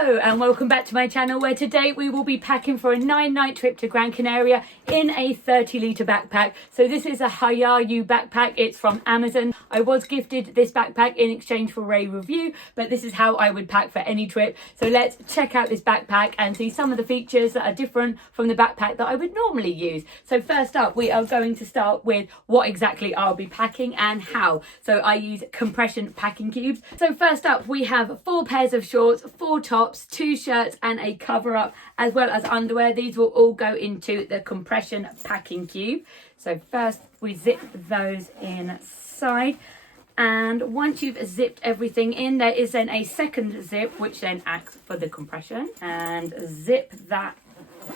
Hello and welcome back to my channel, where today we will be packing for a 9-night trip to Gran Canaria in a 30-litre backpack. So this is a Hayayu backpack. It's from Amazon. I was gifted this backpack in exchange for a review, but this is how I would pack for any trip. So let's check out this backpack and see some of the features that are different from the backpack that I would normally use. So first up, we are going to start with what exactly I'll be packing and how. So I use compression packing cubes. So first up, we have 4 pairs of shorts, 4 tops, 2 shirts and a cover up, as well as underwear. These will all go into the compression packing cube. So first we zip those inside, and once you've zipped everything in, there is then a second zip which then acts for the compression, and zip that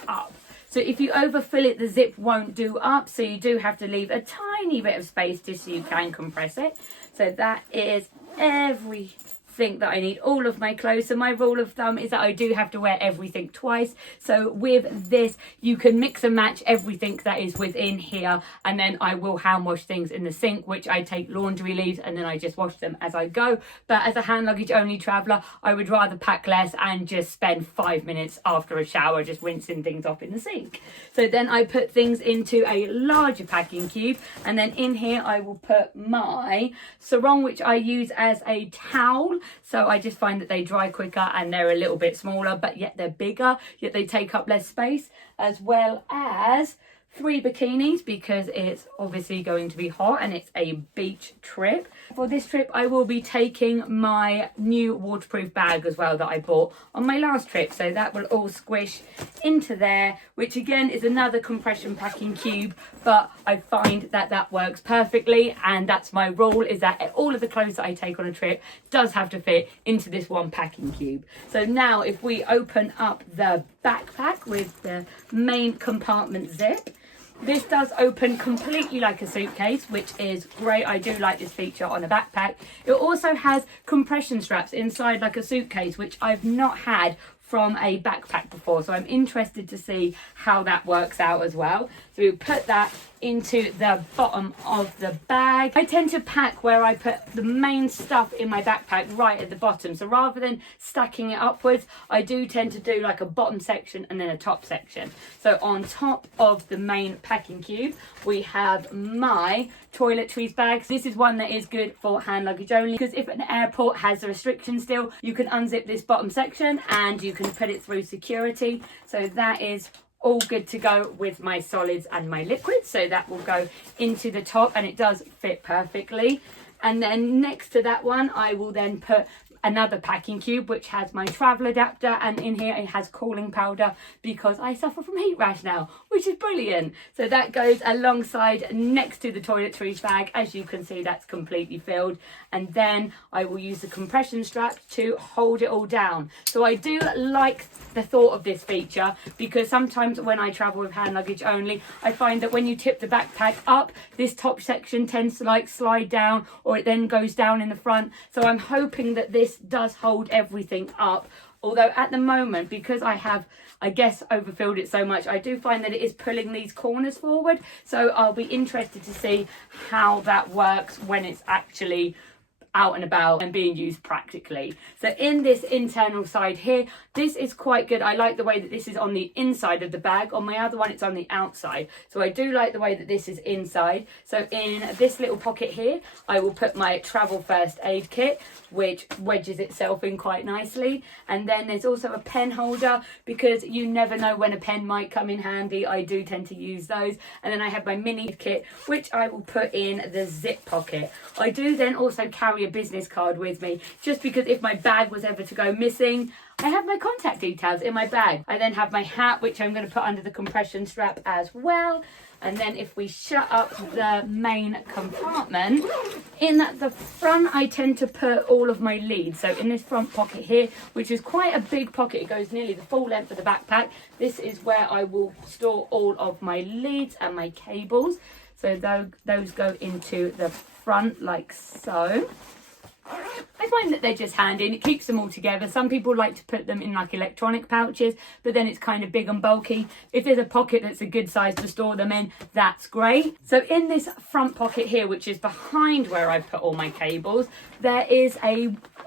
up. So if you overfill it, the zip won't do up, so you do have to leave a tiny bit of space just so you can compress it. So that is everything that I need, all of my clothes. So my rule of thumb is that I do have to wear everything twice. So with this, you can mix and match everything that is within here, and then I will hand wash things in the sink, which I take laundry leaves and then I just wash them as I go. But as a hand luggage only traveller, I would rather pack less and just spend 5 minutes after a shower just rinsing things off in the sink. So then I put things into a larger packing cube, and then in here I will put my sarong, which I use as a towel. So I just find that they dry quicker and they're a little bit smaller, but yet they're bigger, yet they take up less space, as well as 3 bikinis because it's obviously going to be hot and it's a beach trip. For this trip, I will be taking my new waterproof bag as well that I bought on my last trip. So that will all squish into there, which again is another compression packing cube, but I find that that works perfectly. And that's my rule, is that all of the clothes that I take on a trip does have to fit into this one packing cube. So now if we open up the backpack with the main compartment zip, this does open completely like a suitcase, which is great. I do like this feature on a backpack. It also has compression straps inside like a suitcase, which I've not had from a backpack before. So I'm interested to see how that works out as well. So we put that into the bottom of the bag. I tend to pack where I put the main stuff in my backpack right at the bottom. So rather than stacking it upwards, I do tend to do like a bottom section and then a top section. So on top of the main packing cube, we have my toiletries bags. This is one that is good for hand luggage only, because if an airport has a restriction still, you can unzip this bottom section and you can put it through security. So that is all good to go with my solids and my liquids. So that will go into the top and it does fit perfectly. And then next to that one, I will then put another packing cube which has my travel adapter, and in here it has cooling powder because I suffer from heat rash now, which is brilliant. So that goes alongside next to the toiletries bag. As you can see, that's completely filled, and then I will use the compression strap to hold it all down. So I do like the thought of this feature, because sometimes when I travel with hand luggage only, I find that when you tip the backpack up, this top section tends to like slide down, or it then goes down in the front. So I'm hoping that this does hold everything up, although at the moment, because I have, I guess, overfilled it so much, I do find that it is pulling these corners forward. So I'll be interested to see how that works when it's actually out and about and being used practically. So in this internal side here, this is quite good. I like the way that this is on the inside of the bag. On my other one, it's on the outside. So I do like the way that this is inside. So in this little pocket here, I will put my travel first aid kit, which wedges itself in quite nicely. And then there's also a pen holder, because you never know when a pen might come in handy. I do tend to use those. And then I have my mini kit, which I will put in the zip pocket. I do then also carry a business card with me, just because if my bag was ever to go missing, I have my contact details in my bag. I then have my hat, which I'm going to put under the compression strap as well. And then if we shut up the main compartment, in the front I tend to put all of my leads. So in this front pocket here, which is quite a big pocket, it goes nearly the full length of the backpack, this is where I will store all of my leads and my cables. So those go into the front like so. I find that they're just handy and it keeps them all together. Some people like to put them in like electronic pouches, but then it's kind of big and bulky. If there's a pocket that's a good size to store them in, that's great. So in this front pocket here, which is behind where I put all my cables, there is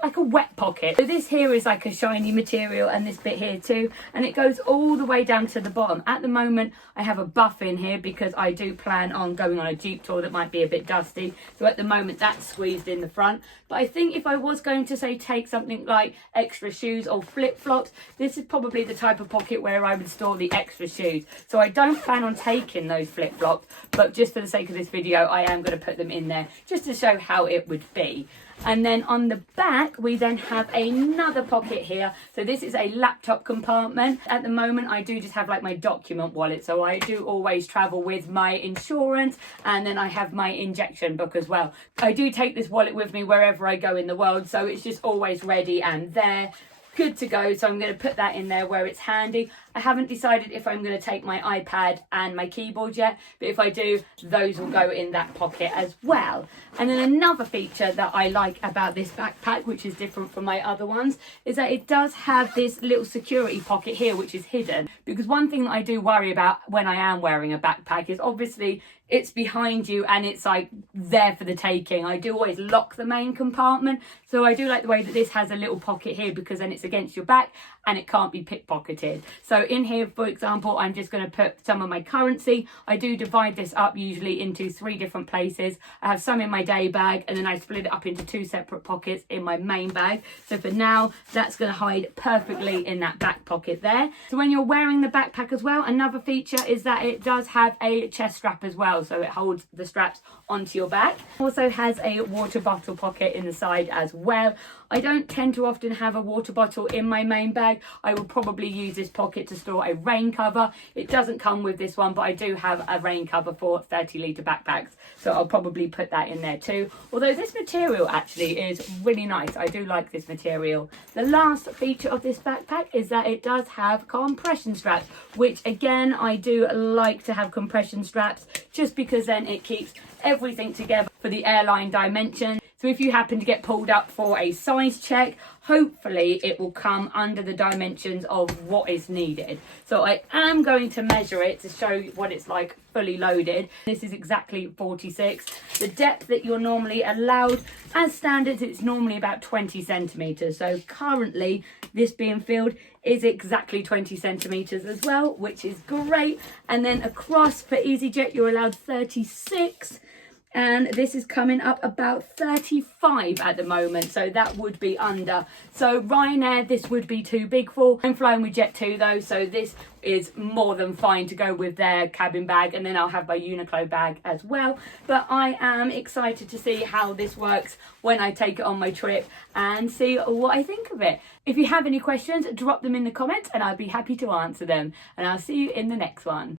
like a wet pocket. So this here is like a shiny material, and this bit here too, and it goes all the way down to the bottom. At the moment I have a buff in here because I do plan on going on a Jeep tour that might be a bit dusty, so at the moment that's squeezed in the front. But I think if I was going to say take something like extra shoes or flip-flops, this is probably the type of pocket where I would store the extra shoes. So I don't plan on taking those flip-flops, but just for the sake of this video I am going to put them in there just to show how it would be. And then on the back we then have another pocket here. So this is a laptop compartment. At the moment I do just have like my document wallet, so I do always travel with my insurance, and then I have my injection book as well. I do take this wallet with me wherever I go in the world, so it's just always ready and there, good to go. So I'm going to put that in there where it's handy. I haven't decided if I'm going to take my iPad and my keyboard yet, but if I do, those will go in that pocket as well. And then another feature that I like about this backpack, which is different from my other ones, is that it does have this little security pocket here which is hidden. Because one thing that I do worry about when I am wearing a backpack is obviously it's behind you and it's like there for the taking. I do always lock the main compartment, so I do like the way that this has a little pocket here because then it's against your back and it can't be pickpocketed. So in here, for example, I'm just going to put some of my currency. I do divide this up usually into 3 different places. I have some in my day bag, and then I split it up into 2 separate pockets in my main bag. So for now, that's going to hide perfectly in that back pocket there. So when you're wearing the backpack as well, another feature is that it does have a chest strap as well, so it holds the straps onto your back. Also has a water bottle pocket in the side as well. I don't tend to often have a water bottle in my main bag. I will probably use this pocket to store a rain cover. It doesn't come with this one, but I do have a rain cover for 30-litre backpacks, so I'll probably put that in there too. Although this material actually is really nice. I do like this material. The last feature of this backpack is that it does have compression straps, which again, I do like to have compression straps just because then it keeps everything together for the airline dimension. So if you happen to get pulled up for a size check, hopefully it will come under the dimensions of what is needed. So I am going to measure it to show you what it's like fully loaded. This is exactly 46. The depth that you're normally allowed as standards, it's normally about 20 centimeters. So currently this being filled is exactly 20 centimeters as well, which is great. And then across for EasyJet, you're allowed 36. And this is coming up about 35 at the moment, so that would be under. So Ryanair, this would be too big for. I'm flying with Jet2 though, so this is more than fine to go with their cabin bag, and then I'll have my Uniqlo bag as well. But I am excited to see how this works when I take it on my trip and see what I think of it. If you have any questions, drop them in the comments and I'll be happy to answer them. And I'll see you in the next one.